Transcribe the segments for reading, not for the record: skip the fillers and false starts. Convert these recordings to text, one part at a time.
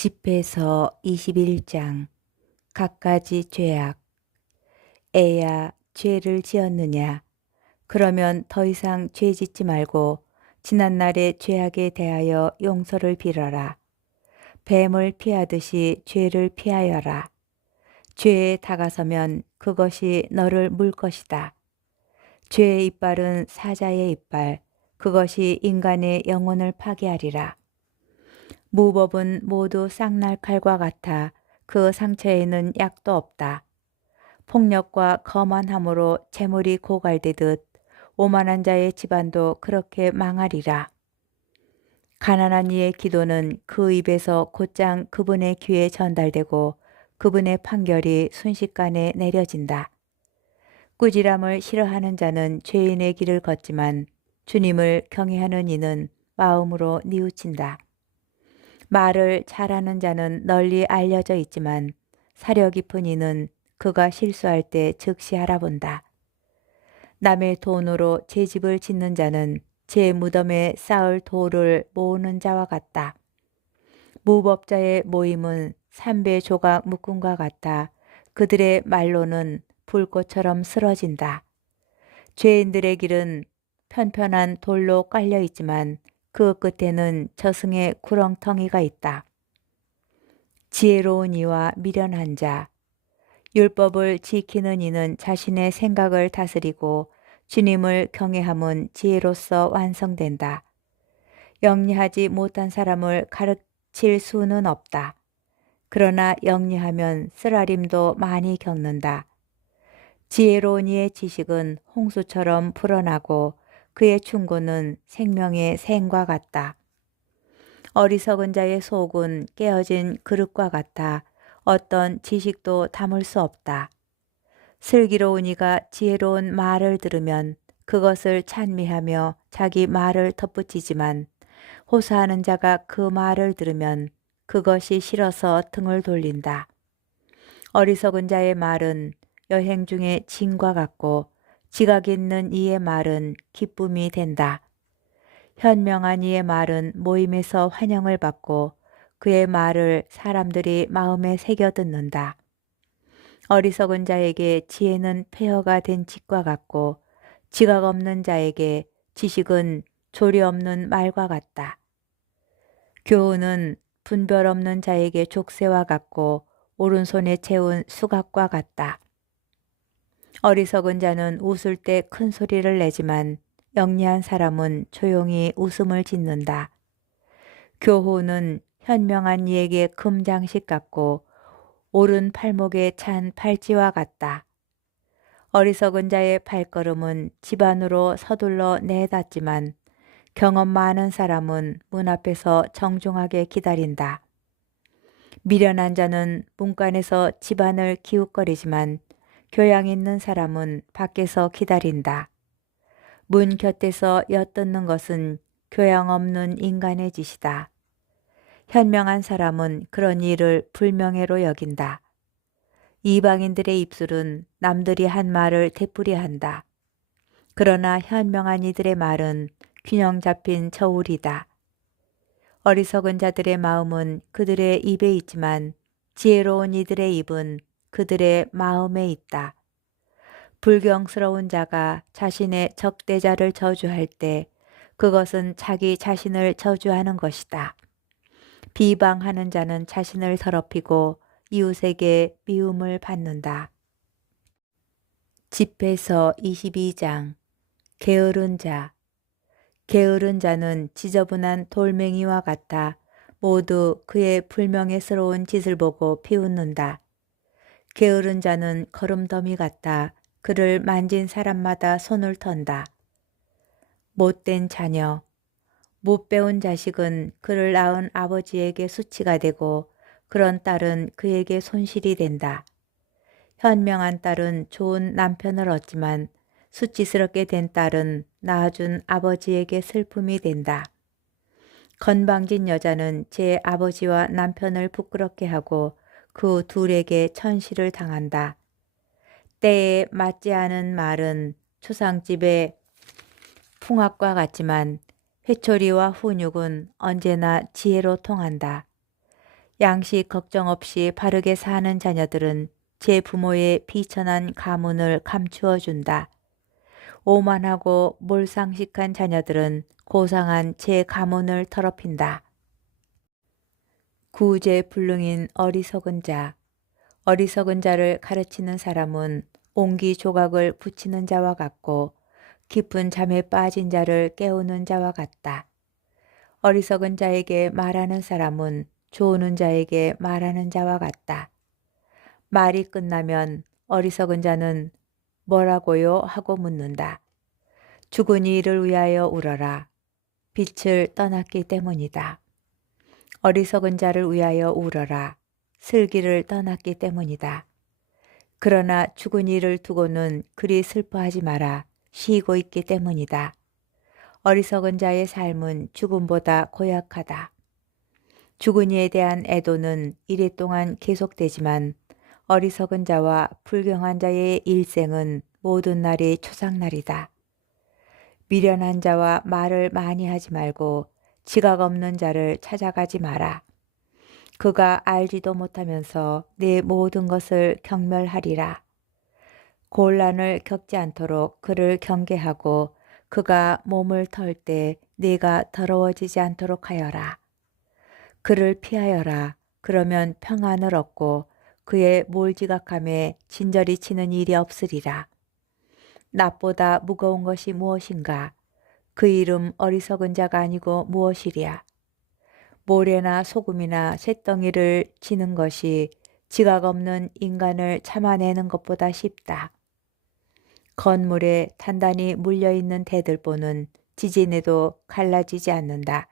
집회서 21장 갖가지 죄악. 애야, 죄를 지었느냐? 그러면 더 이상 죄 짓지 말고 지난날의 죄악에 대하여 용서를 빌어라. 뱀을 피하듯이 죄를 피하여라. 죄에 다가서면 그것이 너를 물 것이다. 죄의 이빨은 사자의 이빨, 그것이 인간의 영혼을 파괴하리라. 무법은 모두 쌍날 칼과 같아 그 상처에는 약도 없다. 폭력과 거만함으로 재물이 고갈되듯 오만한 자의 집안도 그렇게 망하리라. 가난한 이의 기도는 그 입에서 곧장 그분의 귀에 전달되고 그분의 판결이 순식간에 내려진다. 꾸지람을 싫어하는 자는 죄인의 길을 걷지만 주님을 경외하는 이는 마음으로 뉘우친다. 말을 잘하는 자는 널리 알려져 있지만 사려 깊은 이는 그가 실수할 때 즉시 알아본다. 남의 돈으로 제 집을 짓는 자는 제 무덤에 쌓을 돌을 모으는 자와 같다. 무법자의 모임은 삼배 조각 묶음과 같아 그들의 말로는 불꽃처럼 쓰러진다. 죄인들의 길은 편편한 돌로 깔려 있지만 그 끝에는 저승의 구렁텅이가 있다. 지혜로운 이와 미련한 자. 율법을 지키는 이는 자신의 생각을 다스리고 주님을 경외함은 지혜로서 완성된다. 영리하지 못한 사람을 가르칠 수는 없다. 그러나 영리하면 쓰라림도 많이 겪는다. 지혜로운 이의 지식은 홍수처럼 불어나고 그의 충고는 생명의 샘과 같다. 어리석은 자의 속은 깨어진 그릇과 같아 어떤 지식도 담을 수 없다. 슬기로운 이가 지혜로운 말을 들으면 그것을 찬미하며 자기 말을 덧붙이지만 호소하는 자가 그 말을 들으면 그것이 싫어서 등을 돌린다. 어리석은 자의 말은 여행 중에 진과 같고 지각 있는 이의 말은 기쁨이 된다. 현명한 이의 말은 모임에서 환영을 받고 그의 말을 사람들이 마음에 새겨 듣는다. 어리석은 자에게 지혜는 폐허가 된 짓과 같고 지각 없는 자에게 지식은 조리 없는 말과 같다. 교훈은 분별 없는 자에게 족쇄와 같고 오른손에 채운 수갑과 같다. 어리석은 자는 웃을 때 큰 소리를 내지만 영리한 사람은 조용히 웃음을 짓는다. 교훈은 현명한 이에게 금장식 같고 오른 팔목에 찬 팔찌와 같다. 어리석은 자의 발걸음은 집 안으로 서둘러 내닫지만 경험 많은 사람은 문 앞에서 정중하게 기다린다. 미련한 자는 문간에서 집안을 기웃거리지만 교양 있는 사람은 밖에서 기다린다. 문 곁에서 엿듣는 것은 교양 없는 인간의 짓이다. 현명한 사람은 그런 일을 불명예로 여긴다. 이방인들의 입술은 남들이 한 말을 되풀이한다. 그러나 현명한 이들의 말은 균형 잡힌 저울이다. 어리석은 자들의 마음은 그들의 입에 있지만 지혜로운 이들의 입은 그들의 마음에 있다. 불경스러운 자가 자신의 적대자를 저주할 때 그것은 자기 자신을 저주하는 것이다. 비방하는 자는 자신을 더럽히고 이웃에게 미움을 받는다. 집회서 22장 게으른 자. 게으른 자는 지저분한 돌멩이와 같아 모두 그의 불명예스러운 짓을 보고 비웃는다. 게으른 자는 거름더미 같아 그를 만진 사람마다 손을 턴다. 못된 자녀. 못 배운 자식은 그를 낳은 아버지에게 수치가 되고 그런 딸은 그에게 손실이 된다. 현명한 딸은 좋은 남편을 얻지만 수치스럽게 된 딸은 낳아준 아버지에게 슬픔이 된다. 건방진 여자는 제 아버지와 남편을 부끄럽게 하고 그 둘에게 천시를 당한다. 때에 맞지 않은 말은 초상집의 풍악과 같지만 회초리와 훈육은 언제나 지혜로 통한다. 양식 걱정 없이 바르게 사는 자녀들은 제 부모의 비천한 가문을 감추어 준다. 오만하고 몰상식한 자녀들은 고상한 제 가문을 더럽힌다. 구제불능인 어리석은 자. 어리석은 자를 가르치는 사람은 옹기 조각을 붙이는 자와 같고 깊은 잠에 빠진 자를 깨우는 자와 같다. 어리석은 자에게 말하는 사람은 조는 자에게 말하는 자와 같다. 말이 끝나면 어리석은 자는 뭐라고요? 하고 묻는다. 죽은 이를 위하여 울어라. 빛을 떠났기 때문이다. 어리석은 자를 위하여 울어라. 슬기를 떠났기 때문이다. 그러나 죽은 이를 두고는 그리 슬퍼하지 마라. 쉬고 있기 때문이다. 어리석은 자의 삶은 죽음보다 고약하다. 죽은 이에 대한 애도는 이랫동안 계속되지만 어리석은 자와 불경한 자의 일생은 모든 날이 초상날이다. 미련한 자와 말을 많이 하지 말고 지각 없는 자를 찾아가지 마라. 그가 알지도 못하면서 내 모든 것을 경멸하리라. 곤란을 겪지 않도록 그를 경계하고 그가 몸을 털 때 네가 더러워지지 않도록 하여라. 그를 피하여라. 그러면 평안을 얻고 그의 몰지각함에 진저리 치는 일이 없으리라. 낫보다 무거운 것이 무엇인가? 그 이름 어리석은 자가 아니고 무엇이랴? 모래나 소금이나 쇳덩이를 지는 것이 지각 없는 인간을 참아내는 것보다 쉽다. 건물에 단단히 물려있는 대들보는 지진에도 갈라지지 않는다.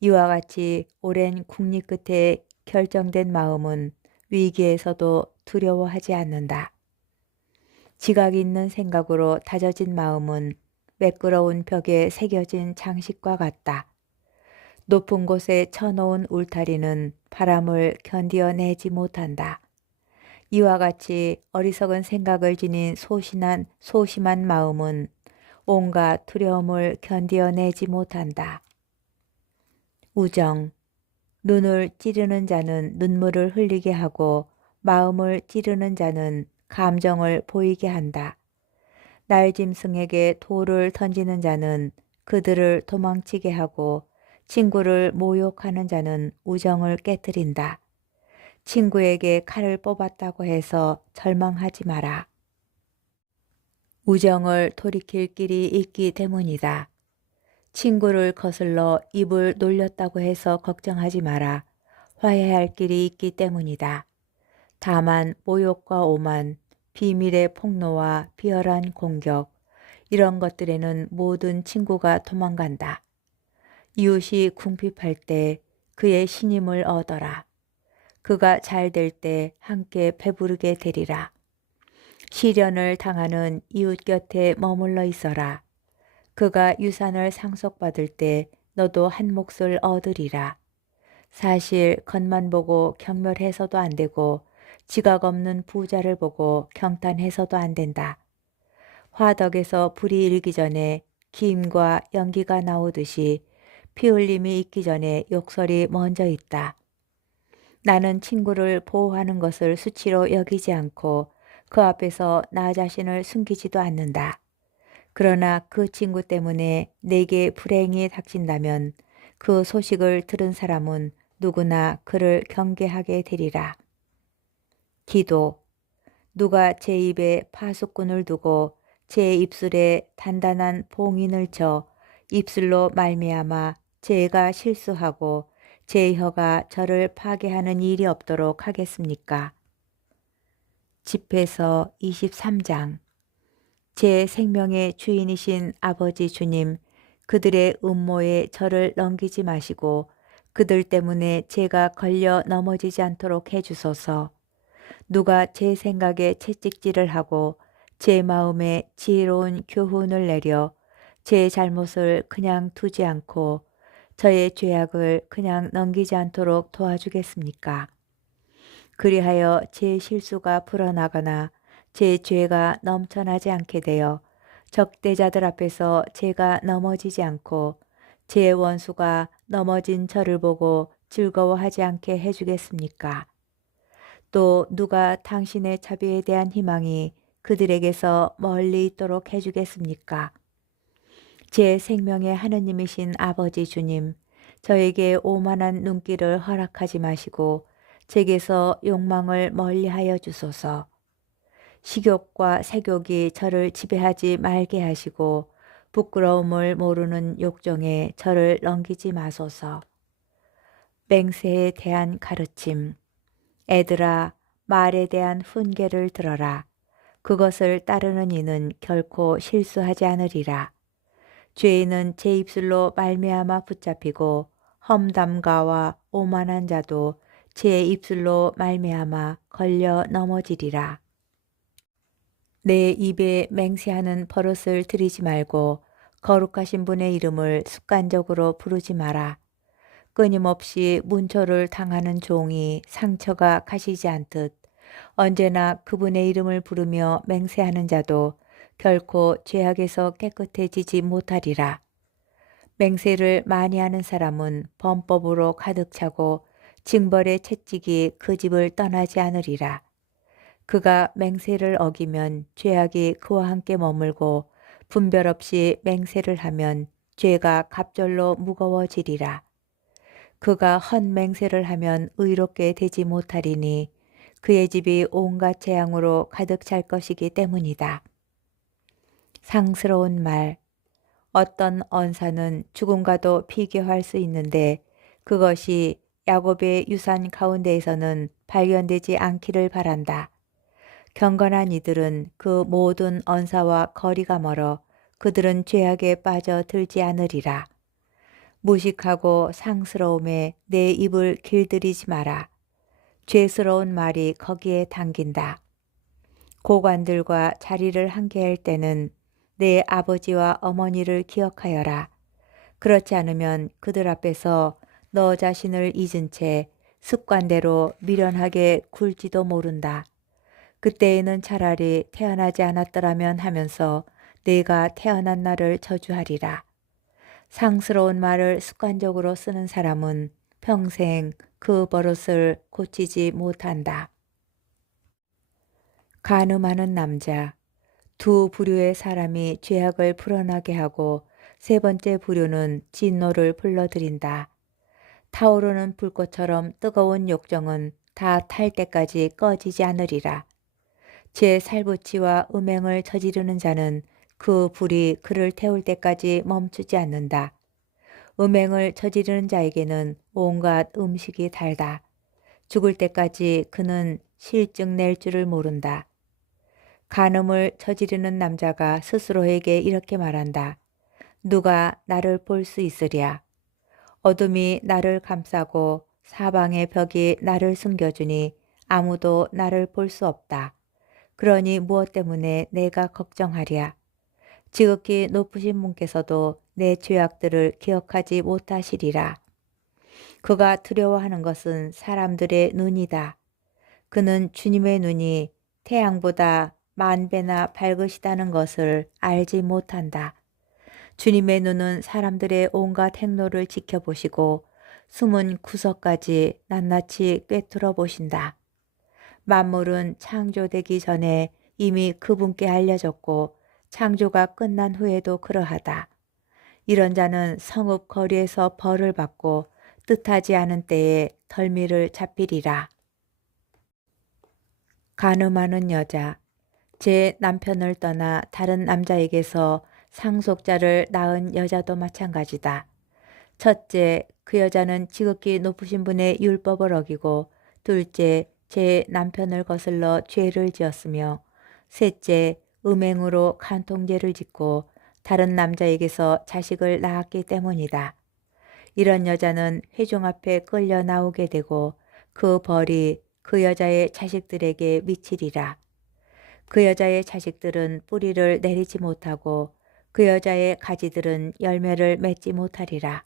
이와 같이 오랜 국리 끝에 결정된 마음은 위기에서도 두려워하지 않는다. 지각 있는 생각으로 다져진 마음은 매끄러운 벽에 새겨진 장식과 같다. 높은 곳에 쳐놓은 울타리는 바람을 견디어내지 못한다. 이와 같이 어리석은 생각을 지닌 소심한 마음은 온갖 두려움을 견디어내지 못한다. 우정. 눈을 찌르는 자는 눈물을 흘리게 하고 마음을 찌르는 자는 감정을 보이게 한다. 날짐승에게 돌을 던지는 자는 그들을 도망치게 하고 친구를 모욕하는 자는 우정을 깨뜨린다. 친구에게 칼을 뽑았다고 해서 절망하지 마라. 우정을 돌이킬 길이 있기 때문이다. 친구를 거슬러 입을 놀렸다고 해서 걱정하지 마라. 화해할 길이 있기 때문이다. 다만 모욕과 오만, 비밀의 폭로와 비열한 공격, 이런 것들에는 모든 친구가 도망간다. 이웃이 궁핍할 때 그의 신임을 얻어라. 그가 잘 될 때 함께 배부르게 되리라. 시련을 당하는 이웃 곁에 머물러 있어라. 그가 유산을 상속받을 때 너도 한 몫을 얻으리라. 사실 겉만 보고 경멸해서도 안 되고 지각 없는 부자를 보고 경탄해서도 안 된다. 화덕에서 불이 일기 전에 김과 연기가 나오듯이 피 흘림이 있기 전에 욕설이 먼저 있다. 나는 친구를 보호하는 것을 수치로 여기지 않고 그 앞에서 나 자신을 숨기지도 않는다. 그러나 그 친구 때문에 내게 불행이 닥친다면 그 소식을 들은 사람은 누구나 그를 경계하게 되리라. 기도. 누가 제 입에 파수꾼을 두고 제 입술에 단단한 봉인을 쳐 입술로 말미암아 제가 실수하고 제 혀가 저를 파괴하는 일이 없도록 하겠습니까? 집회서 23장. 제 생명의 주인이신 아버지 주님, 그들의 음모에 저를 넘기지 마시고 그들 때문에 제가 걸려 넘어지지 않도록 해주소서. 누가 제 생각에 채찍질을 하고 제 마음에 지혜로운 교훈을 내려 제 잘못을 그냥 두지 않고 저의 죄악을 그냥 넘기지 않도록 도와주겠습니까? 그리하여 제 실수가 불어나거나 제 죄가 넘쳐나지 않게 되어 적대자들 앞에서 제가 넘어지지 않고 제 원수가 넘어진 저를 보고 즐거워하지 않게 해주겠습니까? 또 누가 당신의 자비에 대한 희망이 그들에게서 멀리 있도록 해주겠습니까? 제 생명의 하느님이신 아버지 주님, 저에게 오만한 눈길을 허락하지 마시고 제게서 욕망을 멀리하여 주소서. 식욕과 색욕이 저를 지배하지 말게 하시고 부끄러움을 모르는 욕정에 저를 넘기지 마소서. 맹세에 대한 가르침. 애들아, 말에 대한 훈계를 들어라. 그것을 따르는 이는 결코 실수하지 않으리라. 죄인은 제 입술로 말미암아 붙잡히고 험담가와 오만한 자도 제 입술로 말미암아 걸려 넘어지리라. 내 입에 맹세하는 버릇을 들이지 말고 거룩하신 분의 이름을 습관적으로 부르지 마라. 끊임없이 문초를 당하는 종이 상처가 가시지 않듯 언제나 그분의 이름을 부르며 맹세하는 자도 결코 죄악에서 깨끗해지지 못하리라. 맹세를 많이 하는 사람은 범법으로 가득 차고 징벌의 채찍이 그 집을 떠나지 않으리라. 그가 맹세를 어기면 죄악이 그와 함께 머물고 분별 없이 맹세를 하면 죄가 갑절로 무거워지리라. 그가 헛맹세를 하면 의롭게 되지 못하리니 그의 집이 온갖 재앙으로 가득 찰 것이기 때문이다. 상스러운 말. 어떤 언사는 죽음과도 비교할 수 있는데 그것이 야곱의 유산 가운데에서는 발견되지 않기를 바란다. 경건한 이들은 그 모든 언사와 거리가 멀어 그들은 죄악에 빠져 들지 않으리라. 무식하고 상스러움에 내 입을 길들이지 마라. 죄스러운 말이 거기에 담긴다. 고관들과 자리를 함께할 때는 내 아버지와 어머니를 기억하여라. 그렇지 않으면 그들 앞에서 너 자신을 잊은 채 습관대로 미련하게 굴지도 모른다. 그때에는 차라리 태어나지 않았더라면 하면서 내가 태어난 날을 저주하리라. 상스러운 말을 습관적으로 쓰는 사람은 평생 그 버릇을 고치지 못한다. 간음하는 남자. 두 부류의 사람이 죄악을 풀어나게 하고 세 번째 부류는 진노를 불러들인다. 타오르는 불꽃처럼 뜨거운 욕정은 다 탈 때까지 꺼지지 않으리라. 제 살부치와 음행을 저지르는 자는 그 불이 그를 태울 때까지 멈추지 않는다. 음행을 저지르는 자에게는 온갖 음식이 달다. 죽을 때까지 그는 실증 낼 줄을 모른다. 간음을 저지르는 남자가 스스로에게 이렇게 말한다. 누가 나를 볼 수 있으랴. 어둠이 나를 감싸고 사방의 벽이 나를 숨겨주니 아무도 나를 볼 수 없다. 그러니 무엇 때문에 내가 걱정하랴. 지극히 높으신 분께서도 내 죄악들을 기억하지 못하시리라. 그가 두려워하는 것은 사람들의 눈이다. 그는 주님의 눈이 태양보다 10,000배나 밝으시다는 것을 알지 못한다. 주님의 눈은 사람들의 온갖 행로를 지켜보시고 숨은 구석까지 낱낱이 꿰뚫어 보신다. 만물은 창조되기 전에 이미 그분께 알려졌고 창조가 끝난 후에도 그러하다. 이런 자는 성읍 거리에서 벌을 받고 뜻하지 않은 때에 덜미를 잡히리라. 간음하는 여자. 제 남편을 떠나 다른 남자에게서 상속자를 낳은 여자도 마찬가지다. 첫째, 그 여자는 지극히 높으신 분의 율법을 어기고 둘째, 제 남편을 거슬러 죄를 지었으며 셋째, 음행으로 간통죄를 짓고 다른 남자에게서 자식을 낳았기 때문이다. 이런 여자는 회중 앞에 끌려 나오게 되고 그 벌이 그 여자의 자식들에게 미치리라. 그 여자의 자식들은 뿌리를 내리지 못하고 그 여자의 가지들은 열매를 맺지 못하리라.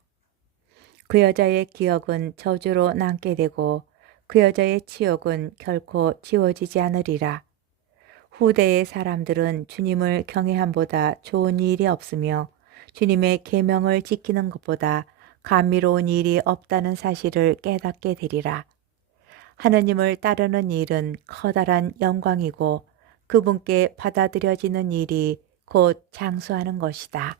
그 여자의 기억은 저주로 남게 되고 그 여자의 치욕은 결코 지워지지 않으리라. 후대의 사람들은 주님을 경외함보다 좋은 일이 없으며 주님의 계명을 지키는 것보다 감미로운 일이 없다는 사실을 깨닫게 되리라. 하느님을 따르는 일은 커다란 영광이고 그분께 받아들여지는 일이 곧 장수하는 것이다.